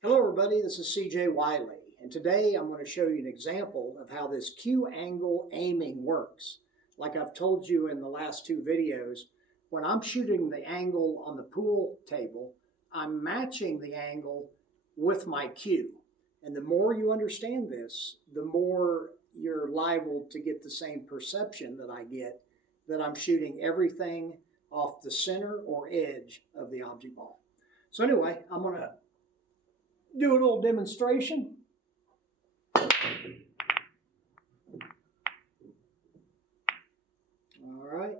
Hello everybody, this is CJ Wiley, and today I'm going to show you an example of how this Q-angle aiming works. Like I've told you in the last two videos, when I'm shooting the angle on the pool table, I'm matching the angle with my Q. And the more you understand this, the more you're liable to get the same perception that I get, that I'm shooting everything off the center or edge of the object ball. So anyway, I'm going to do a little demonstration. All right.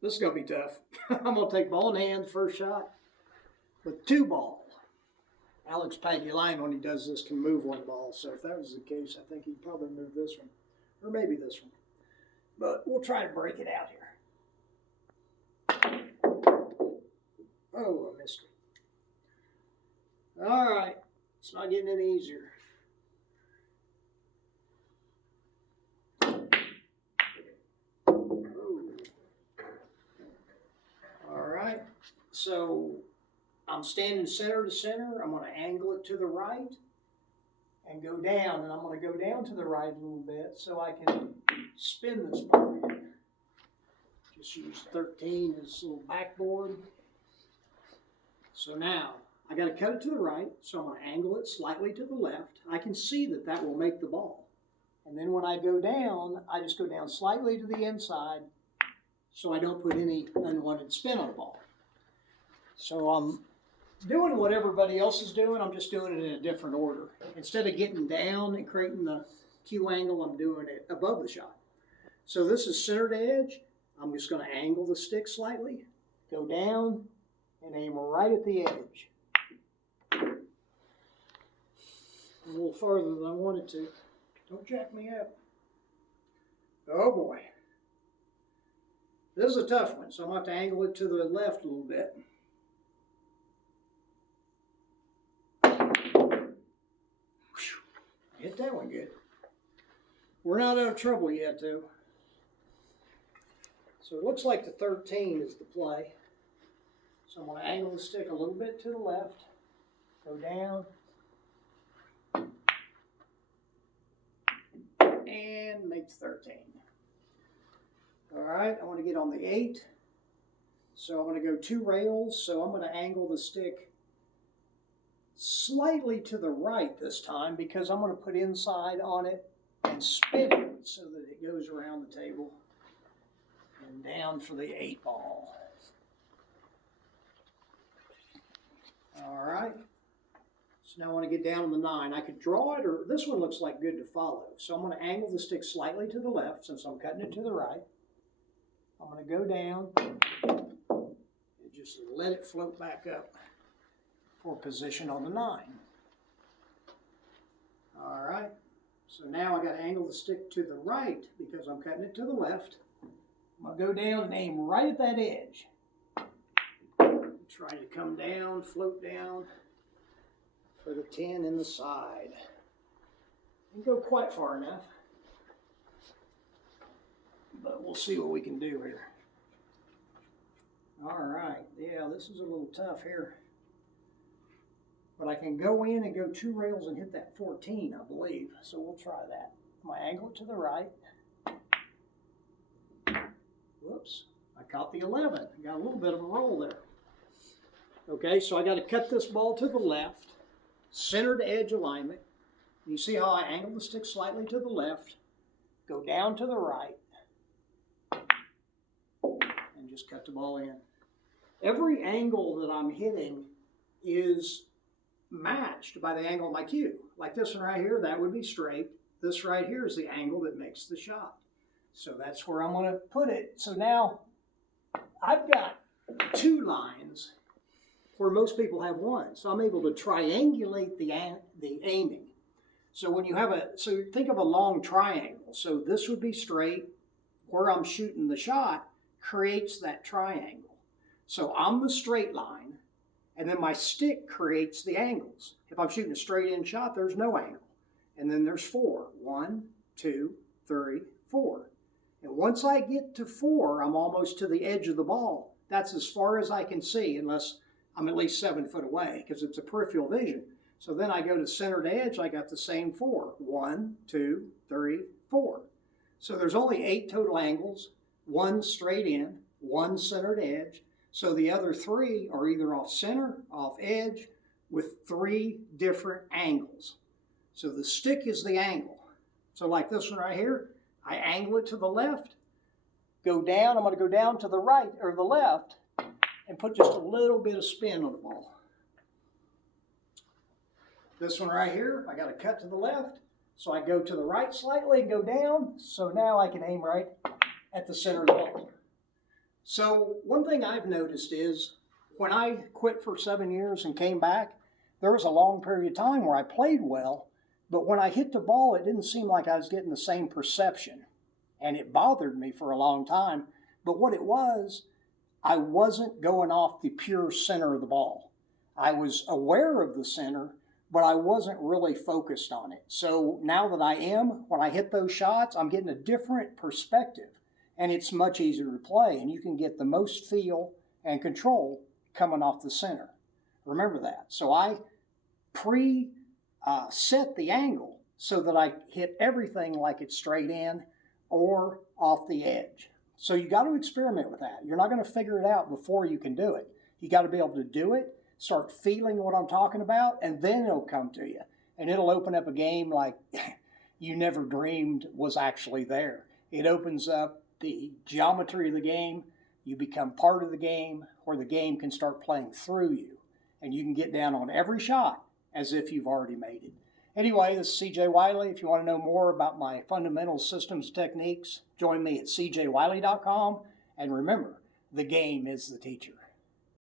This is going to be tough. I'm going to take ball in hand, first shot, with two ball. Alex Pagulayan, when he does this, can move one ball. So if that was the case, I think he'd probably move this one, or maybe this one. But we'll try to break it out here. Oh, I missed it. All right, it's not getting any easier. All right, so I'm standing center to center. I'm going to angle it to the right and go down, and I'm going to go down to the right a little bit so I can spin this ball in. Just use 13 as a little backboard. So now, I got to cut it to the right, so I'm going to angle it slightly to the left. I can see that that will make the ball. And then when I go down, I just go down slightly to the inside so I don't put any unwanted spin on the ball. So I'm doing what everybody else is doing, I'm just doing it in a different order. Instead of getting down and creating the Q angle, I'm doing it above the shot. So this is center to edge. I'm just going to angle the stick slightly, go down, and aim right at the edge. A little farther than I wanted to. Don't jack me up. Oh boy. This is a tough one, so I'm going to have to angle it to the left a little bit. Hit that one good. We're not out of trouble yet, though. So it looks like the 13 is the play. So I'm going to angle the stick a little bit to the left, go down, and make 13. All right, I want to get on the 8. So I'm going to go 2 rails. So I'm going to angle the stick slightly to the right this time because I'm going to put inside on it and spin it so that it goes around the table and down for the 8 ball. All right. So now I want to get down on the 9. I could draw it, or this one looks like good to follow. So I'm going to angle the stick slightly to the left since I'm cutting it to the right. I'm going to go down and just let it float back up for position on the 9. All right. So now I got to angle the stick to the right because I'm cutting it to the left. I'm going to go down and aim right at that edge. Try to come down, float down for the 10 in the side. Didn't go quite far enough, but we'll see what we can do here. All right, yeah, this is a little tough here, but I can go in and go 2 rails and hit that 14, I believe, so we'll try that. My angle to the right. Whoops, I caught the 11. Got a little bit of a roll there. Okay, so I got to cut this ball to the left, center to edge alignment. You see how I angle the stick slightly to the left, go down to the right, and just cut the ball in. Every angle that I'm hitting is matched by the angle of my cue. Like this one right here, that would be straight. This right here is the angle that makes the shot. So that's where I'm going to put it. So now I've got 2 lines where most people have 1. So I'm able to triangulate the aiming. So when you have so think of a long triangle. So this would be straight. Where I'm shooting the shot creates that triangle. So I'm the straight line, and then my stick creates the angles. If I'm shooting a straight in shot, there's no angle. And then there's 4. 1, 2, 3, 4. And once I get to 4, I'm almost to the edge of the ball. That's as far as I can see, unless I'm at least 7 foot away because it's a peripheral vision. So then I go to center to edge, I got the same 4. 1, 2, 3, 4. So there's only 8 total angles, 1 straight in, 1 centered edge. So the other 3 are either off center, off edge, with 3 different angles. So the stick is the angle. So like this one right here, I angle it to the left, go down, I'm going to go down to the right or the left, and put just a little bit of spin on the ball. This one right here, I got to cut to the left, so I go to the right slightly and go down, so now I can aim right at the center of the ball. So one thing I've noticed is when I quit for 7 years and came back, there was a long period of time where I played well, but when I hit the ball, it didn't seem like I was getting the same perception. And it bothered me for a long time. But what it was, I wasn't going off the pure center of the ball. I was aware of the center, but I wasn't really focused on it. So now that I am, when I hit those shots, I'm getting a different perspective. And it's much easier to play. And you can get the most feel and control coming off the center. Remember that. So I set the angle so that I hit everything like it's straight in or off the edge. So you got to experiment with that. You're not going to figure it out before you can do it. You got to be able to do it, start feeling what I'm talking about, and then it'll come to you. And it'll open up a game like you never dreamed was actually there. It opens up the geometry of the game. You become part of the game where the game can start playing through you. And you can get down on every shot as if you've already made it. Anyway, this is C.J. Wiley. If you want to know more about my fundamental systems techniques, join me at cjwiley.com. And remember, the game is the teacher.